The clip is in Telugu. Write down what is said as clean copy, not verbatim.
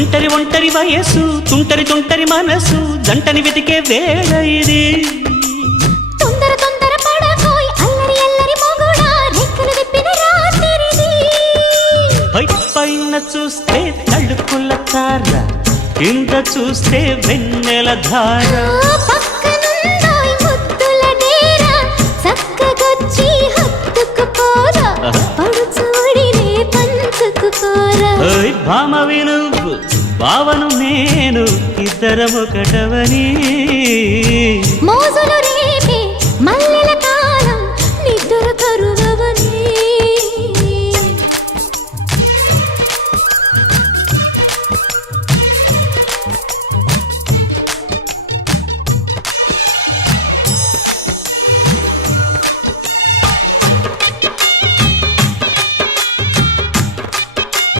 ఒంటరి ఒంటరి వయస్సు తుంటరి తుంటరి మనసు జంటని వెతికే వేళ ఇది తొందర తొందర పడకోయ్ అల్లరి అల్లరి మొగుడా రెక్కలు విప్పిన రాత్రిది పైన చూస్తే తళుకుల తార కింద చూస్తే వెన్నెల ధార పక్కనుందోయ్ ముద్దుల డేరా చక్కగొచ్చి హత్తుకుపోరా పడుచూడినే పంచుకుపోరా ఓయ్ భామ వినువ్వు భావను నేను ఇద్దరమొకటవని మోజులు రేపే మల్లె